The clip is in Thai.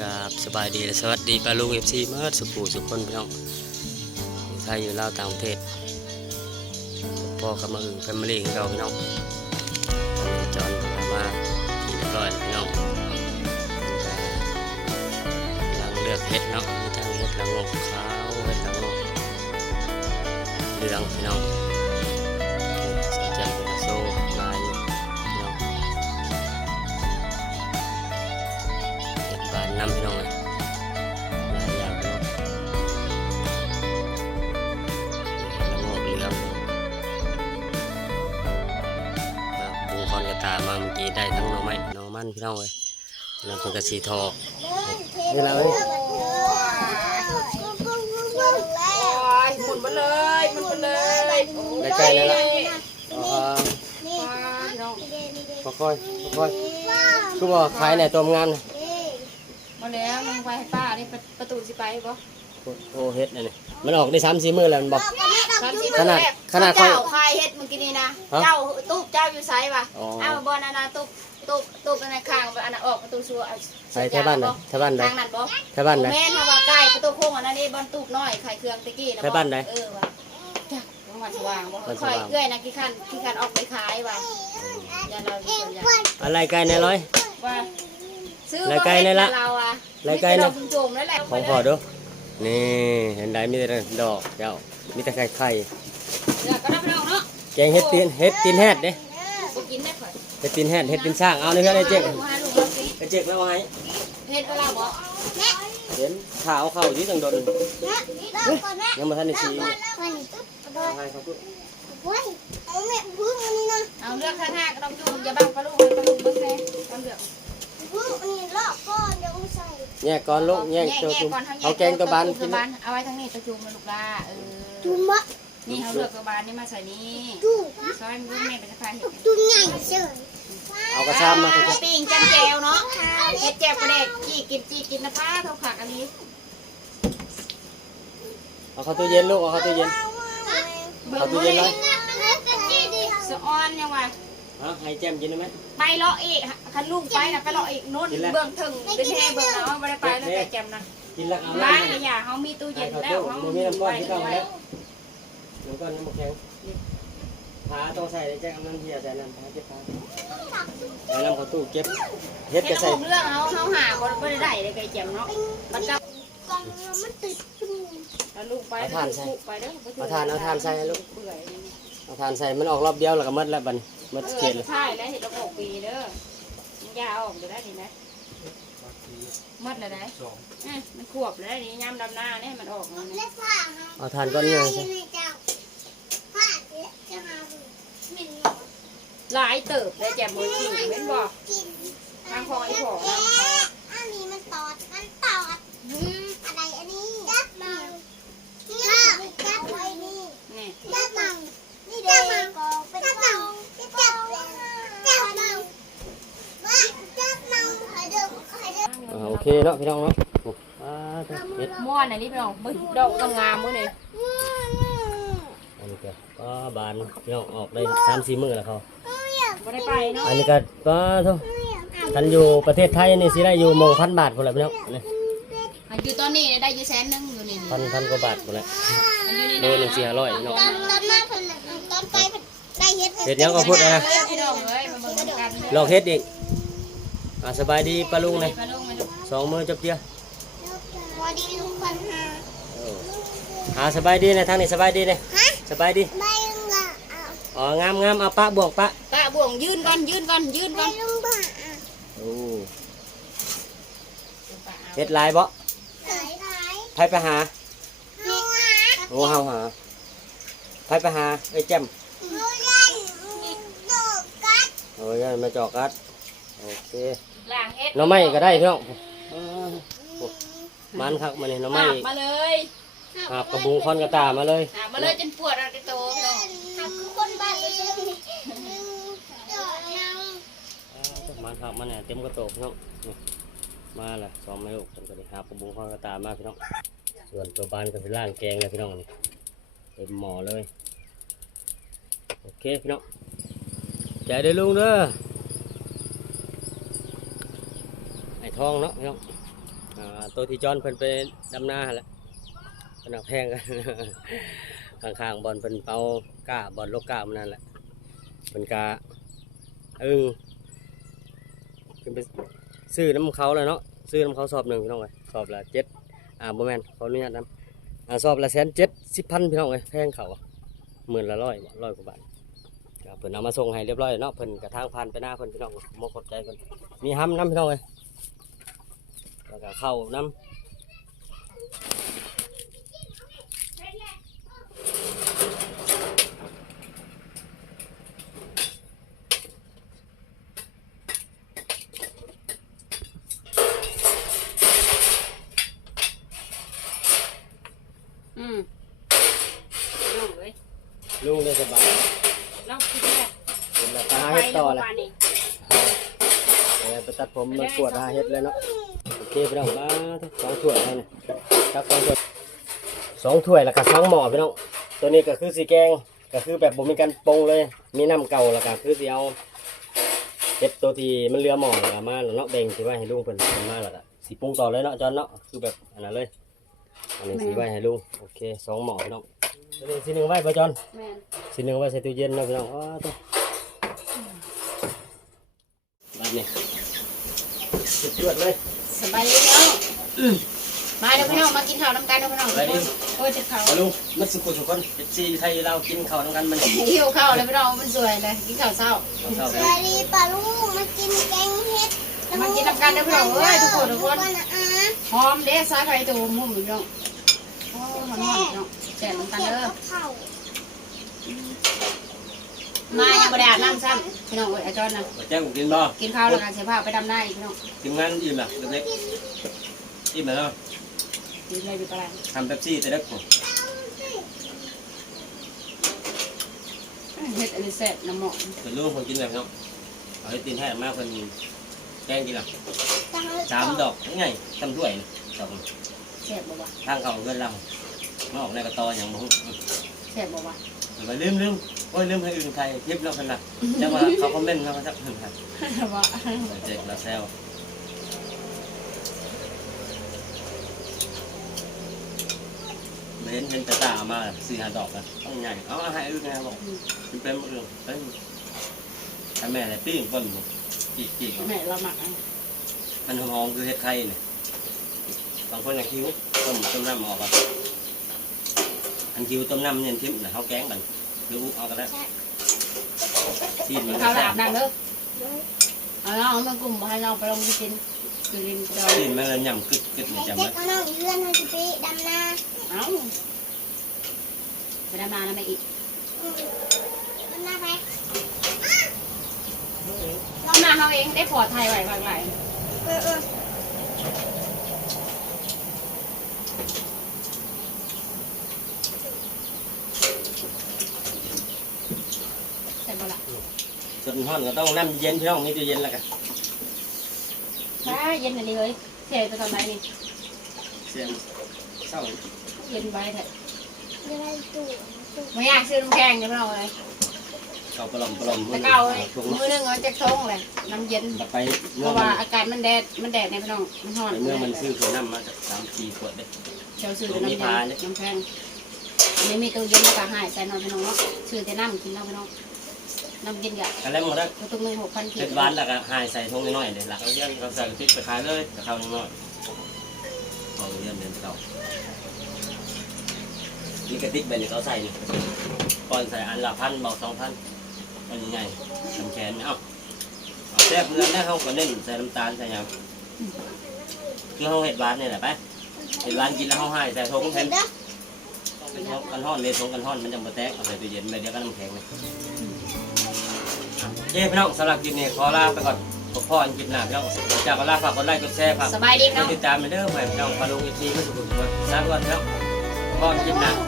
กับสบายดีและสวัสดีปาลุงเอฟซีเมาสุขูสุขคนพี่น้องอยู่ไทยอยู่ลาวต่างประเทศพ่อกับมาอึ่งแฟมิลี่ของเราพี่น้องจอนกำลังมาที่เรียบร้อยพี่น้องกำลังเลือกเห็ดเนาะมีทั้งเห็ดละโงกขาวเห็ดละโงกเหลืองพี่น้อง ปูคอนกระตามาเมื่อกี้ได้ทั้งหน่อไม้หน่อมันพี่น้องเลยแล้วเป็นกระสีทอกนี่ละเว้ยหมุนมาเลยหมุนมาเลยได้ใกล้แล้วล่ะอ๋อน้องค่อยๆค่อยๆคือว่าขายในตัวงานน่ะมาแล้วน้องไปให้ป้านี่ประตูสิไปบ่โอ้เฮ็ดอันนี้มันออกได้สามสี่มื้อแล้วมันบอก ขนาดขนาดเจ้าคายเฮ็ดเมื่อกี้นี่นะฮะเจ้าตู้เจ้าอยู่ไสวะอ๋อเอาบอลอันนั้นตู้ตู้ตู้อันนั้นข้างอันนั้นออกประตูชัวใส่แถวบ้านไหนแถวบ้านไหนทางนั้นบ่แถวบ้านไหนแม่นเพราะว่าใกล้ประตูโค้งอันนั้นนี่บอลตู้น้อยขายเครื่องตะกี้นะไปบ้านไหนเออว่ะจ้ะวันสว่างบ่วันสค่อว่ายงเอื้อยนะกี่คันกี่คันออกไปขายว่ะอย่าเราอยู่ส่วนใหญ่อะไรไกลในร้อยว่าซื้อรายการนี่ละเราอะรายการนี่นี่จุ่มๆนั่นแหละของพอดูนี่เห็นได้มีแต่ดอกเจ้า มีแต่ไข่ไข่เดี๋ยวก็รับน้องเนาะแกงเห็ดตีนเห็ดตีนแฮดเด้บ่กินได้ข่อยเห็ดตีนแฮดเห็ดตีนช่างเอาเลยเพื่อนไอ้เจ๊กลูกหาลูกมาสิไอ้เจ๊กแล้วไงเฮ็ดเวลาบ่เห็นขาวเข้าที่ตังโดนยังมาทันได้ชี้ให้เขาพูดเอาเลือกข้างหน้าก็ต้องจุ่มอย่าบังปลาลูกให้ปลาลูกเบิ่งแน่ตอนเลือกแยกก่อนลูกแยกตัวแยจุ่มก่อนทั้งเอาแกงตัวบานตักิวนบานเอาไว้ทางนี้ตัวจุ่มมาลูกลาเออ นี่เขาเลือกตัวบานนี่มาใส่นี่ซอยมือแม่เป็นสะพานเห็ดเอากระชามมาเถอะปิ้งจันแจวเนาะเฮ็ดแจวกระเด็กจี้กินจี้กินนะป้าเท่าผักอันนี้เอาเข้าตู้เย็นลูกเอาเข้าตู้เย็นเอาตู้เย็นเลยสะออนยังว่าฮะให้แจมกินได้ไหมไปเลาะอีกคันลูกไปนะไปเลาะอีกโน้นกินแล้วเบื้องถึงเป็นแห่เบื้องเอาไม่ได้ไปแล้วแต่จำนะ กินแล้วเอาบ้านเลยนี่อย่าเขามีตู้ให้เย็นเขาแล้วตู้เขามันมีน้ำก้อนที่เข้ามาไว้แล้วน้ำก้อนน้ำแข็งพาต้องใส่แจ้งน้ำเทียใส่น้ำพาเก็บพาใส่น้ำเข้าตู้เก็บเฮ็ดเฮ็จะดใส่ของเรื่องเขาเขาหาบ่บ่ได้ได้เลยไก่แจ่มเนาะมันกับแล้วลูกไปลูกไปเด้อเอาทานเอาทานใส่ให้ลูกเปื่อยเอาทานใส่มันออกรอบเดียวแล้วก็หมดแล้วบัดนหมดเอเขอตเลสุยดท้ายแล้วเห็ดระบบปีเด้อมันยาออกอยู่ได้ดีนะ หมดแล้วได้อืมมันขวบแล้วนี่ยามดำหน้าเนี่ยมันออกแล้วเนี่ยเอาทานก้อนนี้ใส่หลายเติบได้แจ่มมือจริงเว้นบ่ทางคองไอ้ผอนะ อันนี้มันตอด มันตอดอืมอะไรอันนี้จับมังจับจับไว้นี่ นี่ จับมังนี่เด็กกองเป็นกองจับจับมังว่าจับมังใครเดิมใครเดิม อ่าโอ เคเนาะพี่น้องเนาะโอ้อ่าเฮ็ดม่วนอันนี้พี่น้องบึ้งดอกงามๆมื้อนี่อันนี้ก็ป้าบานพี่น้องออกได้สามสี่มื้อแล้วเขาบ่ได้ไปเนาะอันนี้ก็ป้าทุกท่านอยู่ประเทศไทยนี่สิได้อยู่หมองพันบาทพุ่นแหละพี่น้องนี่อันอยู่ตอนนี้ได้อยู่แสนหนึงอยู่นี่พันพันกว่าบาทพุ่นแหละมันอยู่นี่โลหนึงสี่ห้าร้อยพี่น้องตอนตอนมาเพิ่นตอนไปได้เฮ็ดเฮ็ดหยังก็พูดนะพี่น้องเอ้ยมาเบิ่งกันลองเฮ็ดอีกอ่าสบายดีป้าลุงเลยไปลงมาดู สองมือจับเจียพอดีลุงคนหาหาสบายดีนะทางนี้สบายดีเลยฮะสบายดีไม่ลุงอะเอาอ๋องามงามเอาปะบวกปะตาบ่วงยืนก่อนยืนก่อนยืนก่ไม่อนลุงบ้าอะโอ้เฮ็ดหลายบ่หลายหลายไผไปหาเอาหาโอ้เฮาหาไผไปหาไอ้แจ่มเอาเล่นโดดกัดโอ้ยยมาจอกกัดโอเคล้างเฮ็ดหน่อไม้ก็ได้พี่น้องอ่าโอ้ มันคักมานี่หน่อไม้หาบมาเลยหาบกระบุงคอนกระตามาเลยหาบมาเลยจนปวดเราจะโตพี่น้องทำคือคนบ้านเลยโดดน้อ่ามันคักมันเนี่ยเต็มกระโตกพี่น้องนี่มาละสองไม่ลูกเป็นก็ได้หาบกระบุงคอนกระตามาพี่น้องส่วนตัวบานก็สิล่างแกงเลยพี่น้องนี่เต็มหม้อเลยโอเคพี่น้องใจได้ลุงเด้อไอ้ทองเนาะพี่น้อง อ่าตัวที่จอนเพิ่นไปดำนาหั่นและเพิ่นเอาแพงกัน ข้างๆบอลเพิ่นเป่ากล้าบอลโลกกล้ามันนั่นแหละเพิ่นกาอึ้งเพิ่นไปซื้อน้ำเขาเลยเนาะซื้อน้ำเขาสอบหนึ่งพี่น้องเลยสอบละเจ็ดอ่าบ่แม่นขออนุญาตนํอ่าสอบละแสนเจ็ดสิบพันพี่น้องเลยแพงเขาหมื่นละร้อยร้อยกว่าบาทเพิ่นเอามาส่งให้เรียบร้อยเนาะเพิ่นกระทางพันไปหน้าเพิ่นพี่น้องมขอบใจเพิ่นมีห้ำน้ำพี่น้องเลย แล้วก็เข้าน้ำอืมน้องเอ้ยลุงได้สบายเราคิดแค่เป็นแบบหาเฮ็ดต่อเลยไปเมื่วานนี้เออไปตัดผมมันปวดหาเฮ็ดเลยเนาะ โอเคพี่น้องมาสองถ้วยให้นะจักสองถ้วยสองถ้วยแล้วก็สองหม้อพี่น้องตัวนี้ก็คือสีแกงก็คือแบบบ่มีการปรุงเลย มีน้ำเก่าแล้วก็คือสิเอาเก็บตัวที่มันเหลือหม้อแล้วก็มาแล้วเนาะแบ่งสิไว้ให้ลุงเพิ่นเพิ่นมาแล้วก็สิปรุงต่อเลยเนาะจอนเนาะคือแบบอันนั้นเลยอันนี้สิไว้ให้ลุงโอเคสองหม้อพี่น้องตัวนี้สิหนึ่งไว้บ่จอนแม่นสิหนึ่งไว้ใส่ตู้เย็นเนาะพี่น้องอ้าวตัวแบบนี้สุดยอดเลย สบายดีเนาะมาเดี๋ยวพี่น้องมากินข้าวน้ำกันเดี๋ยวพี่น้องไปดิโอ้ยจะข้าวเอาลุงมัดสุกุสุกคนเอฟซีไทยเรากินข้าวน้ำกันมันหิวข้าวเลยพี่น้องมันสวยเลยกินข้าวเช้าข้าวสกันวัสดีป้าลุงมากินแกงเห็ดมากินน้ำกันเดี๋ยวพี่น้องเอ้ยทุกคนทุกคนนะอาหอมเด้สายไฟตัวมุมพี่น้องโอ้หอมๆพี่น้องแจกน้ำกันเกี่ยวเด้อกับข้าว มายังบ่ได้อาบน้ำซ้ำพี่น้องเอ้ยอาจารย์นะแจ้งผมกินบ่กินข้าวแล้วกันเสียผ้าไปดำหน้าอีกพี่น้องทีมงานอิ่มล่ะเล็กๆอิ่มแล้วกินอะไรอยู่ปลาทำเป๊ปซี่แต่เด็กผมเฮ็ดอันนี้แซ่บน้ำหมอกเป็นลูกคนกินแบบเนาะเอาให้ตีนให้มากคนแกงกินล่ะจังเลยสามดอกง่ายทำถ้วยดอกแซ่บบ่วะทางเขาเงินเรามาออกในกระตออย่างบ่แซ่บบ่วะ ไปลืมลืมโอ้ยลืมให้อื่นใครคลิปเราขนาดจังว่าเขาคอมเมนต์เขาก็จะหึงครับว่าเจ็กเราแซวเห็นเห็นแต่ตามาสี่หาดอกอะต้องใหญ่เอาอาหารอื่นไงบอกมันเป็นเรื่องเอ้ยถ้าแม่เนี่ยปิ้งก้นหมดจีกจีกแม่เราหมักมันหอมคือเห็ดไข่เนี่ยบางคนอยากคิ้วต้มต้มน้ำออกอะ อันคิ้วต้มน้ำเนี่ยทิมนะเขาแกงมันหรืออุ๊บเอาก็ได้ซีนมันข้าวแซ่อาบบน้ำเด้อเอาน้องมากลุ่มให้เร ส่วนห้อนก็ต้องน้ำเย็นพี่น้องมีตู้เย็นแล้วกันถ้าเย็นอันนี้เลยเสียไปตอนไหนนี่เสียงเศร้าเย็นไปเถอะยวให้ตู้ไม่อยากซื้อน้ำแข็งจะไม่เอาเลยเก่าปลอมปลอมแต่เก่าเลยมือนึงเอาจากทงเลยน้ำเย็นไปเพเมื่อราะมัว่านอากาศมันแดดมันแดดในพี่น้องมันร้อนไปเมื่อมันซื้อขวดน้ำมาจากสามสี่ขวดเลยเจ้าซื้อแต่น้ำเย็นน้ำแข็งอันนี้มีตู้เย็นแล้วก็หายใส่นอนพี่น้องเนาะซื้อแต่น้ำกินเนาะพี่น้อง น้ำเย็นอย่ากันแล้วหมดแล้วตัวตุ้งหนึ่งหกพันขีเผ็ดดหวานแล้วก็หายใส่ทงน้อยๆเลยหลักเอาเยี่ยงเราใส่พริกไปขายเลยกับข้าวน้อยๆเอาเยี่ยมเดินเก่านี่กระติกแบบนี้เขาใส่นี่ก่อนใส่อันละพันเบาสองพันอันนี้ไงทำแขนเอาเอาแซ่บเนื้อแน่เขาก็เน้นใส่น้ำตาลใส่หยังคือเขาเห็ดหวานนี่แหละไปเห็ดหวานกินแล้วเขาหายใส่ทงแทนเด้อต้องเป็นทงกันห้อนเลยทงกันห้อนมันจะมาแตกเอาใส่ตู้เย็นไปเดี๋ยวก็น้ำแข็งเลย เย้พี่น้องสำหรับคลิปนี้ขอลาไปก่อนขอพ่ออันคลิปหน้าพี่น้องจากก็ลาฝากกดไลค์กดแชร์ฝากสบายดีกพี่น้ดองติดตามไปเด้อแฟนพี่น้องพาลงอีกทีไม่สุขสุขสาธุครับพ่ออันคลิปหน้าทุกท่านนะ